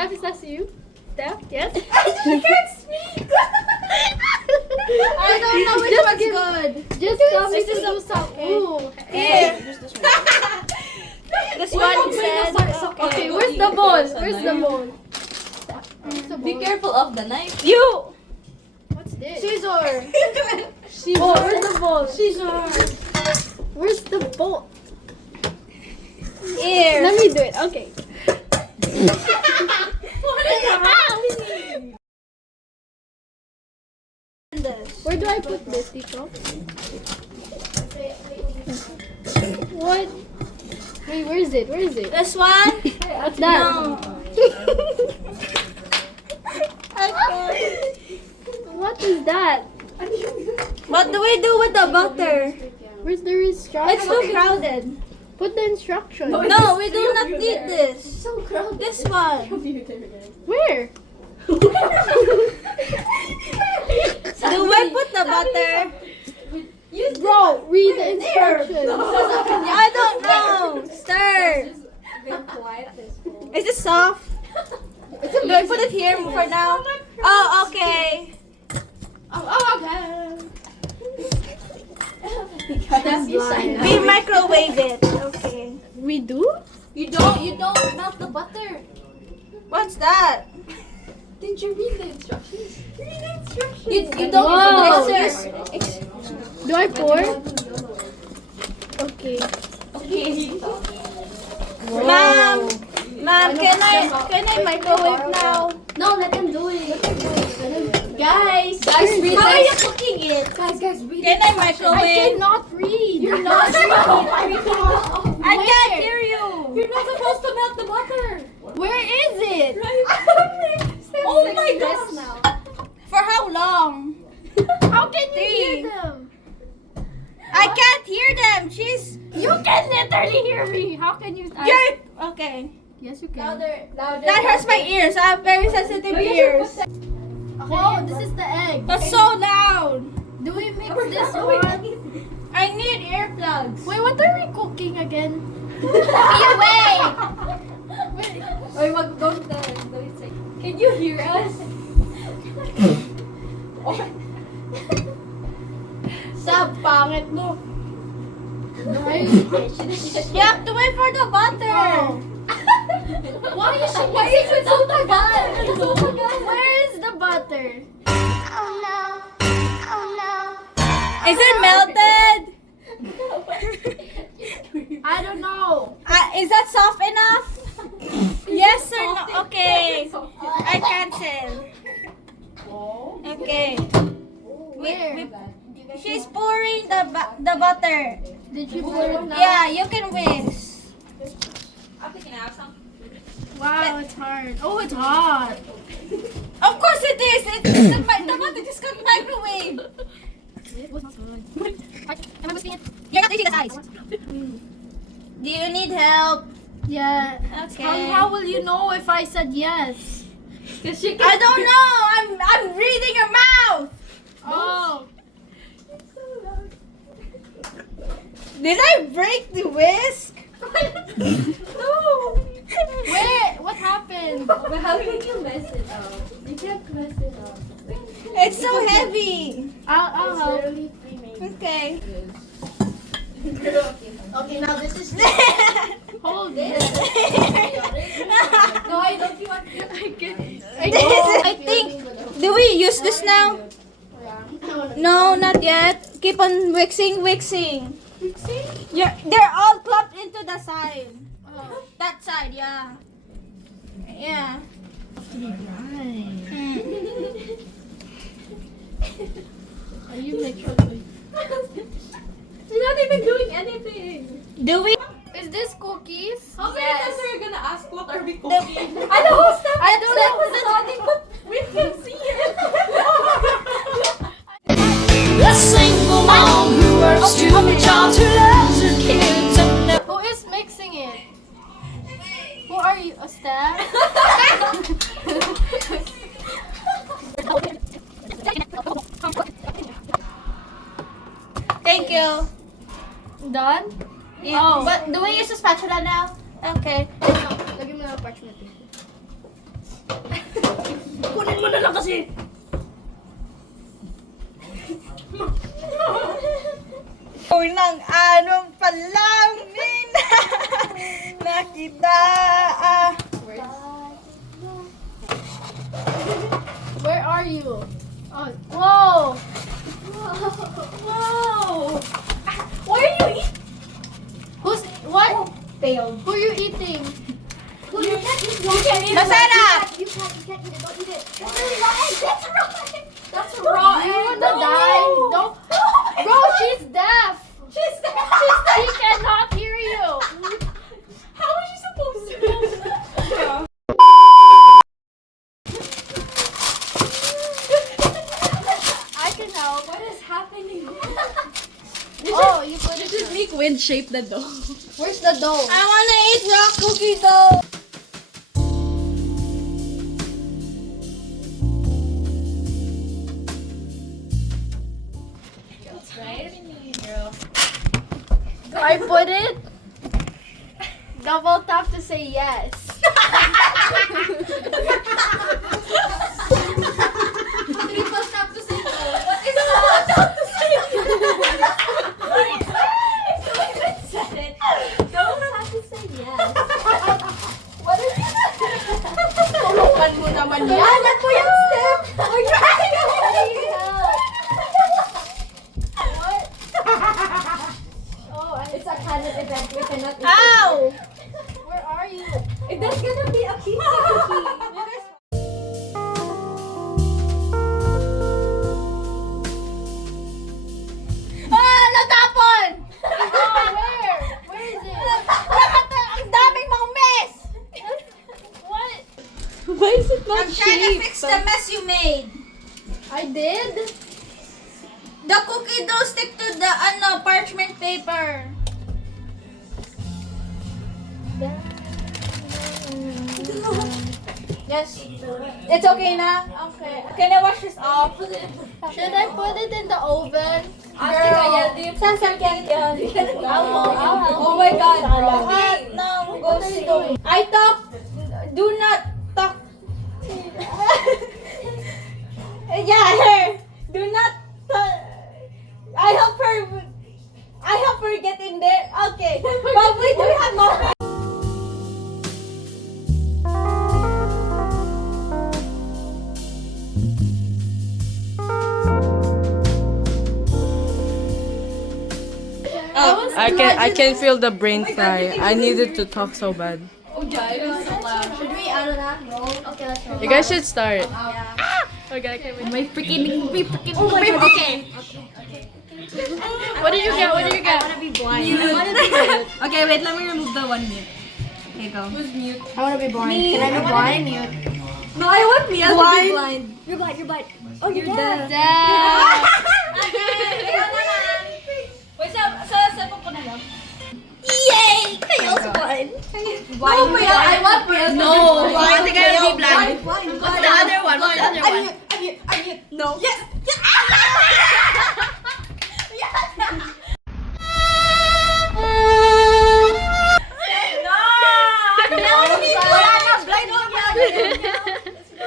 Steph, is that you? Steph, yes? She can't speak. I don't know which one's good. Just tell me to do something. Ooh. Here. This one said. Okay, where's the ball? Where's the ball? Be careful of the knife. You. What's this? Scissor. Oh, where's the ball? Scissor. Where's the ball? Here. Let me do it. Okay. Where do I put this, Tito? What? Wait, where is it? Where is it? This one. What's that? No. What is that? What do we do with the butter? Where's the instruction? It's so crowded. Put the instruction. No, we do not need this. So crowded. This one. Where? Do we put the butter? Bro, read the instructions. I don't know. Stir. Is it soft? Do I put it here for now? Oh, okay. That's blind. We microwave it. Okay. We do? You don't melt the butter. What's that? Didn't you read the instructions? Read the instructions. You don't Whoa. melt Do I pour? Okay. Ma'am, can I microwave now? No, let them do it. Guys, read How are you this. cooking it? Guys, read Can I I microwave? cannot read. You're not I can't hear you. You're not supposed to melt the butter. Where is it? Oh my gosh. For how long? How can you Three. hear them? I can't hear them. She's. You can literally hear me. How can you? You're. Okay. Yes, you can. Louder. That hurts my ears. I have very sensitive ears. Oh, this is the egg. That's so loud. Do we mix this one? I need earplugs. Wait, what are we cooking again? Be away. Oy, don't say. Can you hear us? Sa pangit mo. Ay, You have to wait for the butter. Why is it so tagal? where is the butter? Is it melted? I don't know. Is that soft enough? Yes or no? Okay. I cancel. Okay. Where? She's pouring the butter. Did you pour it now? Yeah, you can whisk. Wow, it's hard. Oh, it's hot. Of course it is. It's the butter just got microwave. It was not good. Am I whisking it? You're not reaching the size. Do you need help? Yeah. Okay. How will you know if I said yes? I don't know. I'm reading your mouth. Oh. Did I break the whisk? No. Wait, what happened? But how can you mess it up? You can't mess it up. It's so heavy. I'll help. Literally 3 minutes. Okay. Okay, now this is. Hold it. No, I don't want to. I think. Do we use this now? No, not yet. Keep on wixing. They're all clumped into the side. That side, yeah. Yeah. Are you make sure? You're not even doing anything. Do we? Is this cookies? How many times are you gonna ask what are we cooking? I don't know. I don't know what's nothing, but we can see it. A single mom who works two jobs, who loves her kids and never. Who is mixing it? Who are you? A staff? Thank you. Done? Yeah. Oh. But do we use a spatula now? Okay. Lagyan mo na ang parchment. lang kasi! Unang anong palang nina nakita. Where are you? Oh, whoa! Wow! Why are you eating? Who's what? Failed. Who are you eating? You can't eat it. Masarap! You can't eat it. Don't eat it. That's really raw egg. That's raw egg. That's Do raw you egg. wanna die? Don't, bro. She's deaf. She's dead. She cannot hear you. How is she supposed to know? I can help. What is happening? Oh, you put it. Just make wind shape the dough. Where's the dough? I wanna eat raw cookie dough. Do I put it? Double tap to say yes. Triple tap to say no. What is that? Tap to say no. What is that? Don't even say it. Don't have to say yes. What is that? Tulungan mo naman yan. Alam mo yung step. We're trying to What? Oh, It's a canon event. We cannot eat Ow! where are you? it. There's gonna be a pizza cookie. Ah! Natapon! Oh, where? Where is it? Ang daming mga mess! What? Why is it not I'm trying to fix the mess you made. I did? The cookie dough stick to the parchment paper. Yes. It's okay na? Okay. Can I wash this off? Should I put it in the oven? Sasakyan yan. I'll Oh my God. Lahat ng gusto. I talk. Do not talk. Yeah, her. Do not talk. I help her get in there. Okay. But we do have more. I can feel the brain fry. I needed to talk so bad. Should we, okay, let's roll. You guys should start. Okay, I can't wait. Okay. What did you get? What did you get? Okay, wait. Let me remove the one mute. Okay, go. Who's mute? I want to be blind. Can I be blind? Mute. No, I want me to be blind. You're blind. You're blind. Oh, you're deaf. Dad. Wait, sa po na lang. Yay! Kayo sa blind. No, I want blind. No, I think I'll be blind. What's the other one? What's the other one? I'm mute. No. Yes!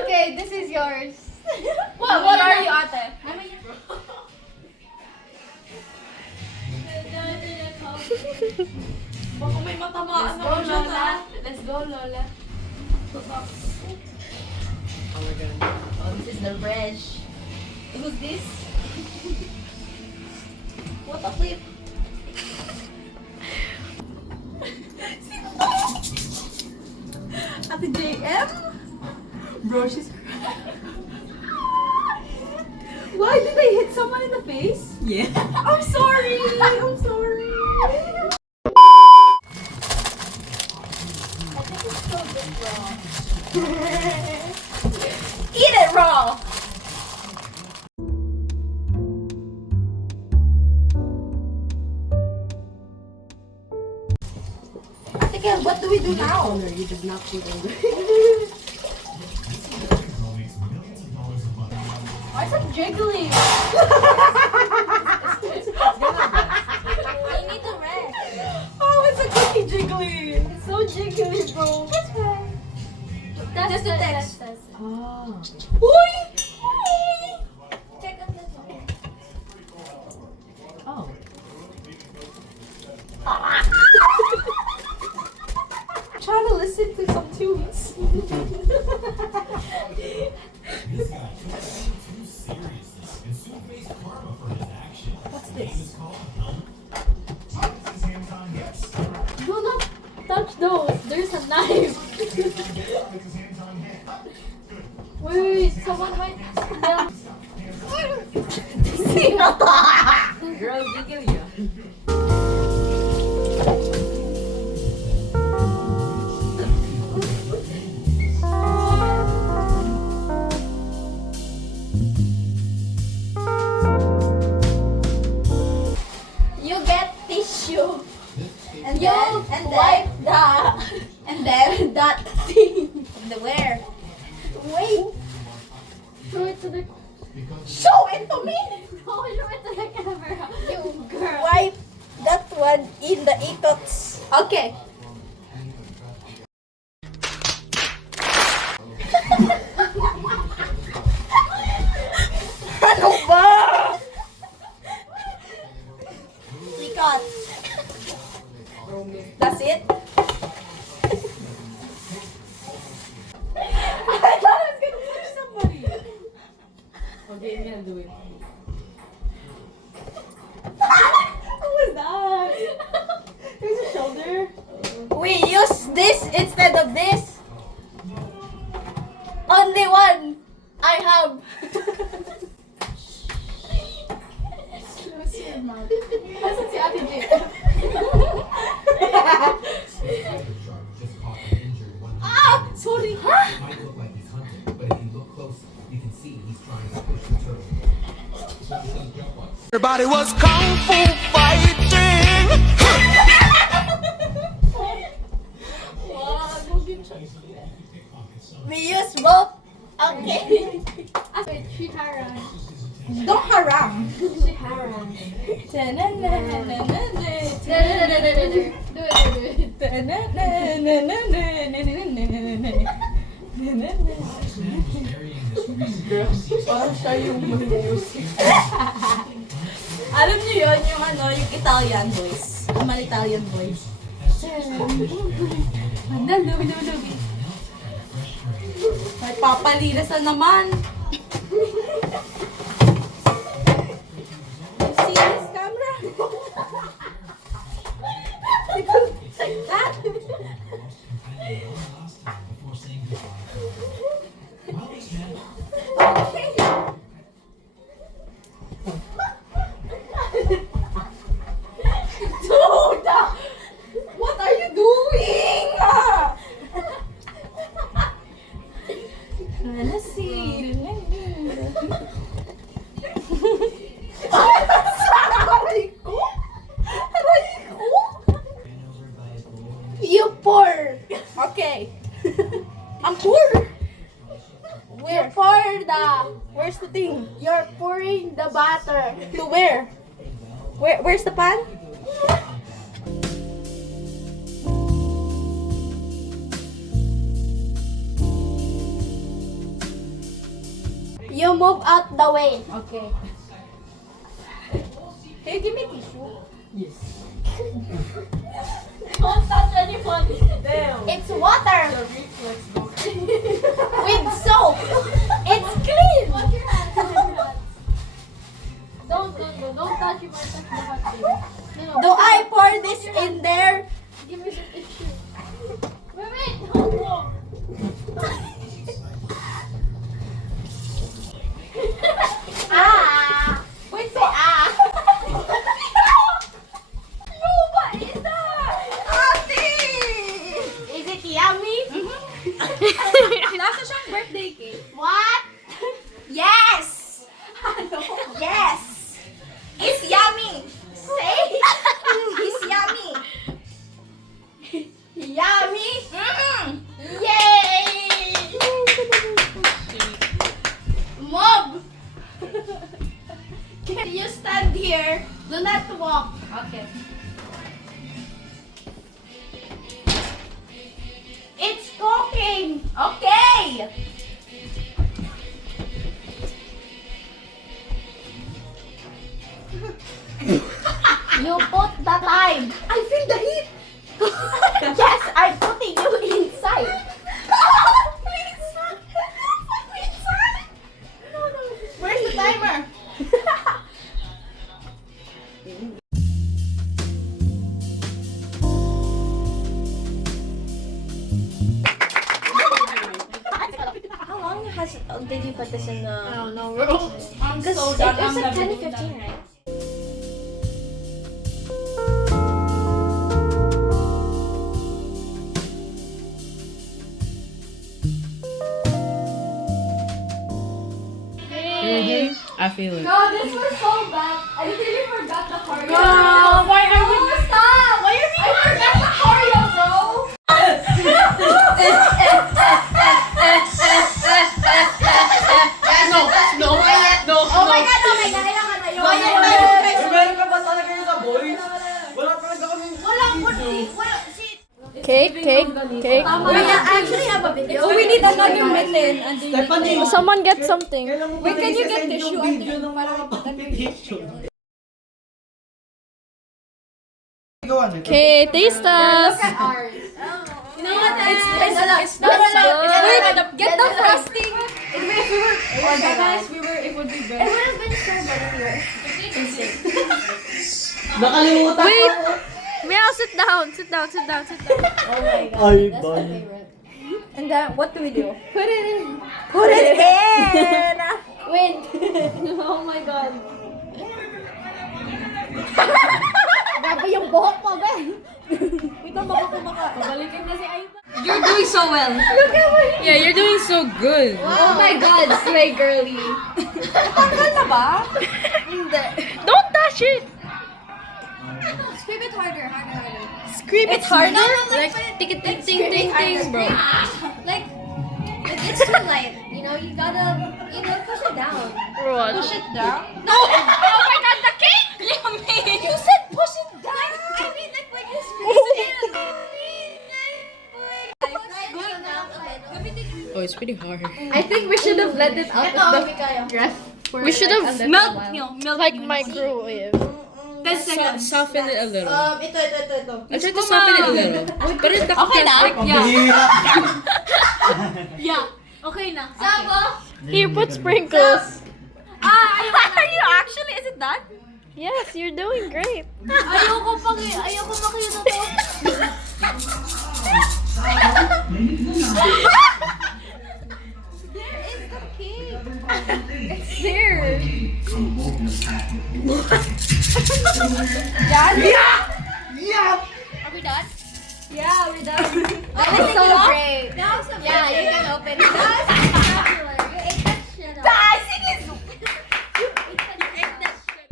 Okay, this is yours. What are you, ate? Baka may matamaan ako dyan, ha? Let's go, Lola. Oh, this is the bread. Who's this? What a flip. Ate JM? Bro, she's Why did I hit someone in the face? Yeah. I'm sorry. I'm sorry. Eat it raw. Ate, what do we do now? You did not put in. Why is it jiggling? You need to rest. Oh, it's a cookie jiggly. It's so jiggly, bro. Just a text. Test. Oh. Uy! Girl, gigil yan. You get tissue. And then wipe and then that thing. The where? Wait. Show it to the. Show it to me. No, show it to the camera. You girl. Wipe that one in the itots. Okay. Ano ba? Ikot. That's it? I thought I was gonna push somebody. Okay, yan, do it. What was that? There's a shoulder. We use this instead of this. Only one I have. Close your mouth. Nasaan si Ate J? Ah! Sorry. Might look like he's hunting, but if you look close, you can see he's trying to push the turtle. Everybody was kung fu fighting. We use both. Okay. Wait, Shihara. Don't haram. Shihara. Do it. Parang siya yung music. Alam niyo yun, yung ano, yung Italian voice. Amal Italian voice. Lubi. May papalinas na naman. See this camera? Like that? Dude! What are you doing? Let's see. Aray ko? Aray ko? You poor. Okay. I'm poor. We're pour where's the thing? You're pouring the butter. To where? Where's the pan? You move out the way. Okay. Hey, give me tissue. Yes. Don't touch anyone. Damn. It's water The reflex go. with soap. It's clean. Wash your hands. Wash your hands. Don't touch. You might touch the hot thing. No. Do I pour this in there? Give me the tissue. Wait. No. Wait, say No, what is that? Ate! Is it yummy? Nasa siyang birthday cake. What? Yes! Yes! It's yummy! Say! It's yummy! Yummy? Yay! Mob! Can you stand here? Do not walk. Okay. It's cooking! Okay! You put the time. I feel the heat! Yes, I'm putting you inside. Please! Put me inside! No. Where's the timer? How long did you put this in the... I don't know. We're all, Because so it done. was I'm like done. 10 to 15, right? I feel it. No, this was so bad. I literally forgot the choreo. No, why are you? No, stop! Why are you? I forgot the choreo, bro. No. Oh my god, I don't know yun. Meron ka ba talaga yun sa boys? Wala talaga kami. Cake. We actually have a video. Oh, we need another mitten. Stephanie, Someone get something. kailan mo Wait, ba can you get i-send tissue? yung video ng mga competition? Ikaw ano? Okay, taste us. Ours. You know what? It's not good. Get the frosting. Organized, it would be It better. would have been so good if you were Nakalimutan Wait. ko. Meow, sit down. Sit down. Oh my god. Ay, That's bye. my favorite. And then, what do we do? Put it in. Put it in. Win. Oh my god. Grabe yung buhok mo, be. Wait lang, baka kumakain. Balikin na si Ayuba. You're doing so well. Yeah, you're doing so good. Oh my god, slay girly. Tanggal na ba? Don't touch it. Scrape it harder. Scrape it harder. Like, ting, bro. Like, it's too light. You know, you gotta, push it down. Push it down. No! Oh my god, the cake! You said push it down! I mean, like, when you squeeze it in. Going down a little. Oh, it's pretty hard. I think we should have let it out of the ref. We should have melt. like microwave. 10 seconds. Soften it a little. Ito. I tried to soften it a little. But it's the Okay na? Pambihira. Yeah. Okay na. Sabo! Here, put sprinkles. Are you actually? Is it done? Yes, you're doing great. Ayoko makita to. There is the cake! It's there. Are we done? Yeah, we're done. That was so great. That was yeah, you can open it. That was spectacular. You ate that shit up. You ate that shit.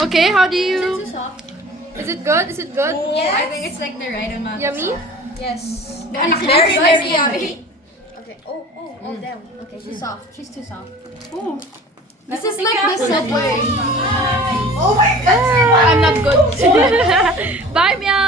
Okay, how do you? Too soft. Is it good? Is it good? Yes. I think it's like the right amount. Yummy? Yes. Very, very yummy. Okay. Oh, damn. Okay, she's soft. She's too soft. This is like the subway. Oh my god! I'm not good. Bye, Meow.